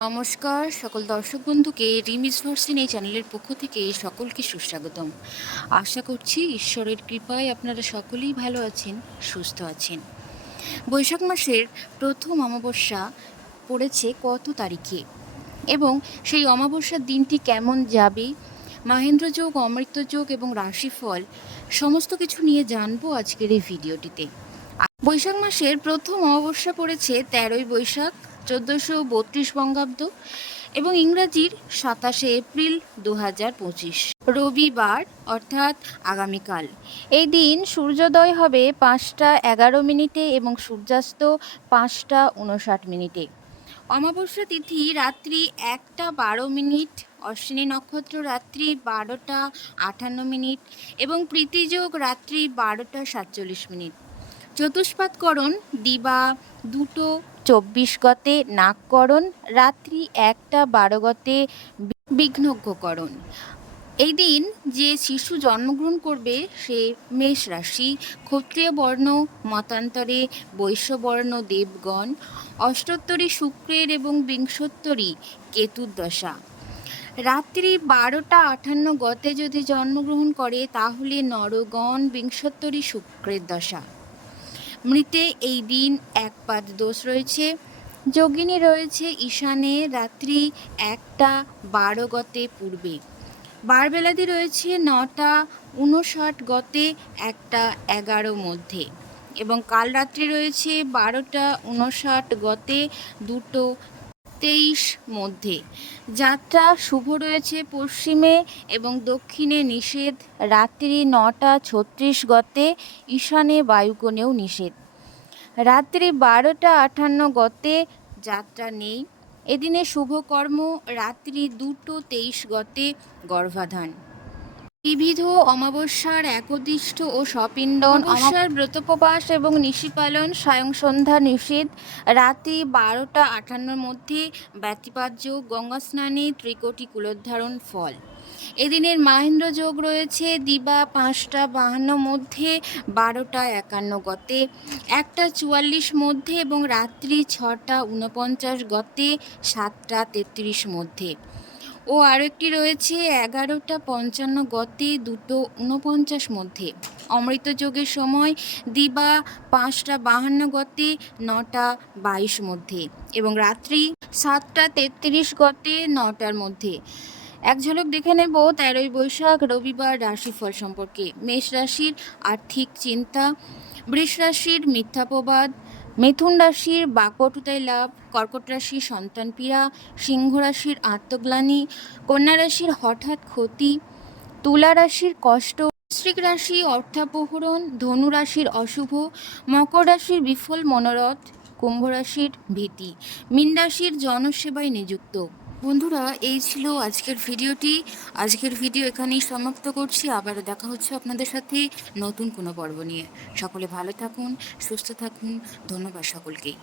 নমস্কার, সকল দর্শক বন্ধুকে রিমিস ভার্সিন এই চ্যানেলের পক্ষ থেকে সকলকে সুস্বাগতম। আশা করছি ঈশ্বরের কৃপায় আপনারা সকলেই ভালো আছেন, সুস্থ আছেন। বৈশাখ মাসের প্রথম অমাবস্যা পড়েছে কত তারিখে? এবং সেই অমাবস্যার দিনটি কেমন যাবে? মহেন্দ্রযোগ অমৃতযোগ এবং রাশিফল সমস্ত কিছু নিয়ে জানব আজকের এই ভিডিওটিতে। বৈশাখ মাসের প্রথম অমাবস্যা পড়েছে তেরোই বৈশাখ চোদ্দোশো বত্রিশ বঙ্গাব্দ এবং ইংরাজির সাতাশে এপ্রিল দু হাজার পঁচিশ। রবিবার, অর্থাৎ আগামীকাল। এই দিন সূর্যোদয় হবে পাঁচটা এগারো মিনিটে এবং সূর্যাস্ত পাঁচটা উনষাট মিনিটে। অমাবস্যা তিথি রাত্রি একটা বারো মিনিট, অশ্বিনী নক্ষত্র রাত্রি বারোটা আটান্ন মিনিট এবং প্রীতিযোগ রাত্রি বারোটা সাতচল্লিশ মিনিট। চতুষ্পাতকরণ দিবা দুটো চব্বিশ গতে নাককরণ রাত্রি একটা বারো গতে বিঘ্নজ্ঞকরণ। এই দিন যে শিশু জন্মগ্রহণ করবে সে মেষ রাশি ক্ষত্রিয় বর্ণ মতান্তরে বৈশ্যবর্ণ দেবগণ অষ্টোত্তরী শুক্রের এবং বিংশোত্তরী কেতুর দশা। রাত্রি বারোটা আটান্ন গতে যদি জন্মগ্রহণ করে তাহলে নরগণ বিংশোত্তরী শুক্রের দশা। মৃতে এই দিন এক পাদ দোষ রয়েছে। যোগিনী রয়েছে ঈশানে রাত্রি একটা বারো গতে পূর্বে। বারবেলাদি রয়েছে নটা উনষাট গতে একটা এগারো মধ্যে। এবং কাল রাত্রি রয়েছে বারোটা উনষাট গতে দুটো তেইশ মধ্যে। যাত্রা শুভ রয়েছে পশ্চিমে এবং দক্ষিণে নিষেধ। রাত্রি নটা ছত্রিশ গতে ঈশানে বায়ুকোণেও নিষেধ। রাত্রি বারোটা আটান্ন গতে যাত্রা নেই। এদিনে শুভকর্ম রাত্রি দুটো তেইশ গতে গর্ভাধান। বিবিধ অমাবস্যার একদিষ্ট ও সপিণ্ডন অমাবস্যার ব্রতোপবাস এবং নিশি পালন সায়ং সন্ধ্যা নিষেধ রাতে বারোটা আটান্নর মধ্যে ব্যতিপাত যোগ গঙ্গা স্নানে ত্রিকোটি কুলোদ্ধারণ ফল। এদিনের মাহেন্দ্র যোগ রয়েছে দিবা পাঁচটা বাহান্ন মধ্যে বারোটা একান্ন গতে একটা চুয়াল্লিশ মধ্যে এবং রাত্রি ছটা উনপঞ্চাশ গতে সাতটা তেত্রিশ মধ্যে। ও আরেকটি রয়েছে এগারোটা পঞ্চান্ন গতে দুটো ঊনপঞ্চাশ মধ্যে। অমৃত যোগের সময় দিবা পাঁচটা বাহান্ন গতে নটা বাইশ মধ্যে এবং রাত্রি সাতটা তেত্রিশ গতে নটার মধ্যে। এক ঝলক দেখে নেব তেরোই বৈশাখ, রবিবার রাশিফল সম্পর্কে। মেষ রাশির আর্থিক চিন্তা, বৃষ রাশির মিথ্যাপবাদ মিথুন রাশির বাকটুতাই লাভ কর্কট রাশির সন্তান পীড়া, সিংহ রাশির আত্মগ্লানি, কন্যা রাশির হঠাৎ ক্ষতি, তুলা রাশির কষ্ট, বৃশ্চিক রাশি অর্থাপহরণ, ধনু রাশির অশুভ, মকর রাশির বিফল মনোরথ, কুম্ভ রাশির ভীতি, মীন রাশির জনসেবায় নিযুক্ত। বন্ধুরা, এই ছিল আজকের ভিডিওটি। আজকের ভিডিও এখানেই সমাপ্ত করছি। আবারও দেখা হচ্ছে আপনাদের সাথে নতুন কোনো পর্ব নিয়ে। সকলে ভালো থাকুন, সুস্থ থাকুন। ধন্যবাদ সকলকেই।